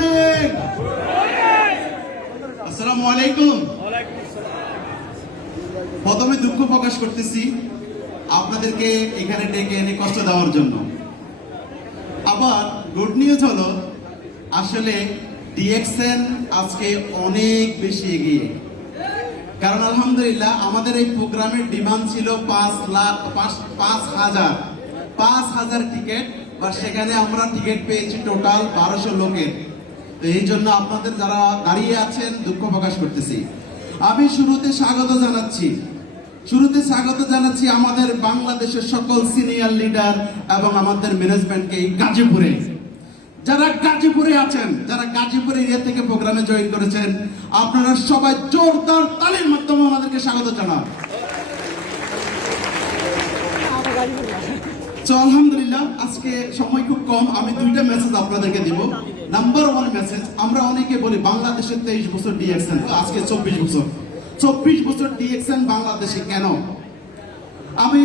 Morning. আসসালামু আলাইকুম। প্রথমে দুঃখ প্রকাশ করতেছি আপনাদেরকে এখানে ডেকে এনে কষ্ট দেওয়ার জন্য। আবার গুড নিউজ হলো, আসলে ডিএক্সএন আজকে অনেক বেশি এগিয়ে। কারণ আলহামদুলিল্লাহ আমাদের এই প্রোগ্রামের ডিমান্ড ছিল 5,000 টিকিট, বা সেখানে আমরা টিকিট পেয়েছি টোটাল 1200 লোকের। তো এই জন্য আপনাদের যারা দাঁড়িয়ে আছেন দুঃখ প্রকাশ করতেছি। আমি শুরুতে স্বাগত জানাচ্ছি আমাদের বাংলাদেশের সকল সিনিয়র লিডার এবং আমাদের ম্যানেজমেন্টকে এই গাজীপুরে যারা গাজীপুরে আছেন, যারা গাজীপুরে এরিয়া থেকে প্রোগ্রামে জয়েন করেছেন, আপনারা সবাই জোরদার তালির মাধ্যমে আমাদেরকে স্বাগত জানান। তো আলহামদুলিল্লাহ আজকে সময় খুব কম, আমি দুইটা মেসেজ আপনাদেরকে দিব। নাম্বার 1 মেসেজ, আমরা অনেকে বলি বাংলাদেশের 23 বছর ডিএক্সএন, আজকে 24 বছর ডিএক্সএন বাংলাদেশে কেন? আমি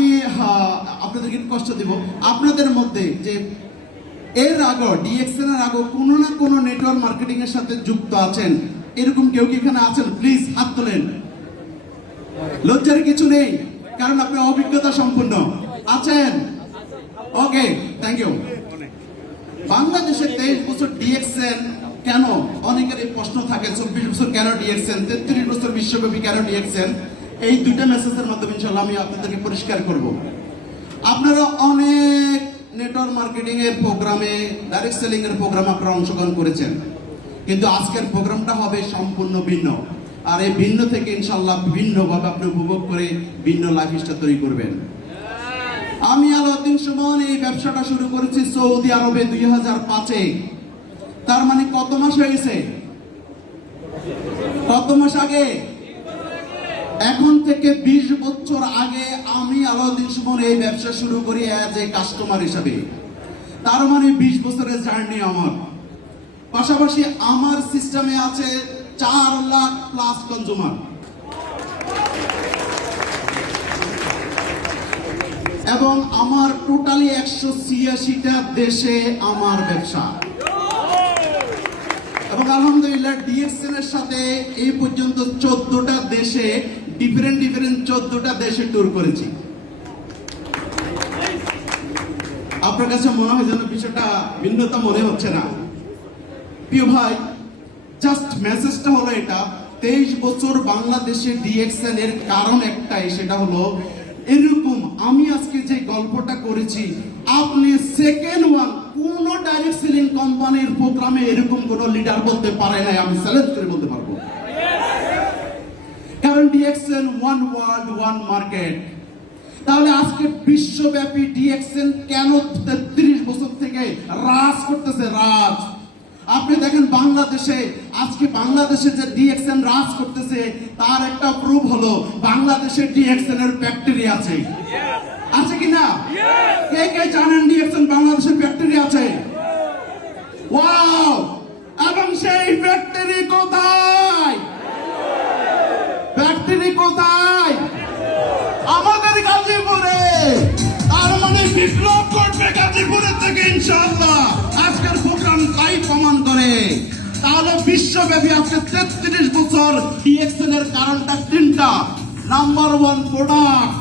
আপনাদেরকে কষ্ট দিব। আপনাদের মধ্যে যে এর আগে ডিএক্সএন এর আগে কোনো না কোনো নেটওয়ার্ক মার্কেটিং এর সাথে যুক্ত আছেন, এরকম কেউ কি এখানে আছেন? প্লিজ হাত তোলেন। লজ্জার কিছু নেই, কারণ আপনি অভিজ্ঞতা সম্পন্ন আছেন। ওকে, থ্যাংক ইউ। বাংলাদেশে 23 বছর ডিএক্সএন কেন? অনেকের এই প্রশ্ন থাকে, 24 বছর কেন ডিএক্সএন, 33 বছর বিশ্বব্যাপী কেন ডিএক্সএন? এই দুইটা মেসেজের মাধ্যমে ইনশাআল্লাহ আমি আপনাদেরকে পরিষ্কার করব। আপনারা অনেক নেটওয়ার্ক মার্কেটিং এর প্রোগ্রামে, ডাইরেক্ট সেলিং এর প্রোগ্রামে আপনারা অংশগ্রহণ করেছেন, কিন্তু আজকের প্রোগ্রামটা হবে সম্পূর্ণ ভিন্ন। আর এই ভিন্ন থেকে ইনশাআল্লাহ ভিন্নভাবে আপনি উপভোগ করে ভিন্ন লাইফস্টাইল তৈরি করবেন। আমি আলাউদ্দিন সুমন এই ব্যবসাটা শুরু করেছি সৌদি আরবে 2005-এ। তার মানে কত মাস হয়ে গেছে? কত মাস আগে? এখন থেকে 20 বছর আগে আমি আলাউদ্দিন সুমন এই ব্যবসা শুরু করি অ্যাজ এ কাস্টমার হিসাবে। তার মানে 20 বছরের জার্নি আমার। পাশাপাশি আমার সিস্টেমে আছে 4 লাখ প্লাস কনজিউমার, এবং আমার টোটালি 186টা দেশে আমার ব্যবসা। এবং আলহামদুলিল্লাহ ডিএক্সএন এর সাথে এই পর্যন্ত 14টা দেশে ডিফারেন্ট 14টা দেশে ট্যুর করেছি। আপনার কাছে মনে হয় যেন বিষয়টা ভিন্নতা মনে হচ্ছে না? প্রিয় ভাই, জাস্ট মেসেজটা হলো এটা, 23 বছর বাংলাদেশে ডিএক্সএন এর কারণ একটাই, সেটা হলো এরকম আমি আজকে যে গল্পটা করেছি, আপনি সেকেন্ড ওয়ান কোন ডাইরেক্ট সেলিং কোম্পানির প্রোগ্রামে এরকম কোন লিডার বলতে পারে নাই, আমি চ্যালেঞ্জ করে বলতে পারবো। কারণ DXN one world one market. তাহলে আজকে বিশ্বব্যাপী ডিএক্সএন কেন 33 বছর থেকে রাজ করতেছে? রাজ আপনি দেখেন বাংলাদেশে, আজকে বাংলাদেশে যে ডিএক্সএন রাজ করতেছে তার একটা প্রুফ হলো বাংলাদেশে ডিএক্সএন এর ফ্যাক্টরি আছে। আছে কি না? কে কে জানেন ডিএক্সএন বাংলাদেশের ফ্যাক্টরি আছে? ওয়াও! এবং সেই ফ্যাক্টরি কোথায়? ফ্যাক্টরি কোথায়? আমাদের গাজীপুরে। তার মানে বিপ্লব করবে গাজীপুরের থেকে ইনশাআল্লাহ। আজকের প্রোগ্রাম তাই প্রমাণ করে। তাহলে বিশ্বব্যাপী আজকে 33 বছর ডিএক্সএন এর কারণটা তিনটা। Number 1 product,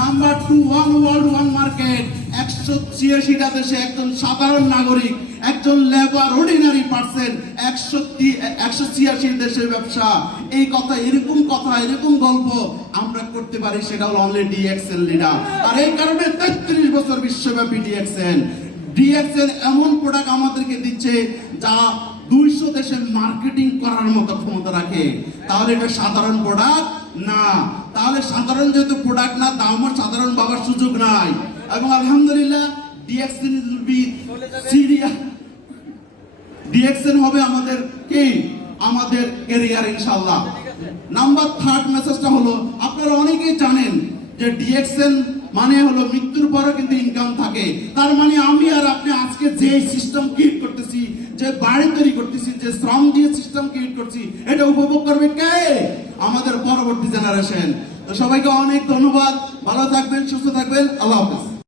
number 2 one world one market, 186টা দেশে একজন সাধারণ নাগরিক, একজন লেবার অর্ডিনারি পার্সন, 186 দেশের ব্যবসা। এই কথা, এরকম গল্প আমরা করতে পারি, সেটা হলো অনলি ডিএক্সএন লিডার। আর এই কারণে 33 বছর বিশ্বব্যাপী ডিএক্সএন এমন প্রোডাক্ট আমাদেরকে দিচ্ছে যা 200 দেশে মার্কেটিং করার মতো ক্ষমতা রাখে। তাহলে এটা সাধারণ প্রোডাক্ট না। তাহলে সাধারণ যেহেতু প্রোডাক্ট না, দামও সাধারণ পাওয়ার সুযোগ নাই। এবং আলহামদুলিল্লাহ DXN will be serious. DXN হবে আমাদের কি? আমাদের ক্যারিয়ার ইনশাআল্লাহ। নাম্বার 3 মেসেজটা হলো, আপনারা অনেকেই জানেন যে ডিএক্সএন মানে হলো মৃত্যুর পরও কিন্তু ইনকাম থাকে। তার মানে আমি আর আপনি আজকে যে সিস্টেম ক্রিয়েট করতেছি, যে বাড়ি তৈরি করতেছি, যে শ্রম দিয়ে সিস্টেম ক্রিয়েট করছি, এটা উপভোগ করবে কে? আমাদের পরবর্তী জেনারেশন। তো সবাইকে অনেক ধন্যবাদ। ভালো থাকবেন, সুস্থ থাকবেন। আল্লাহ হাফেজ।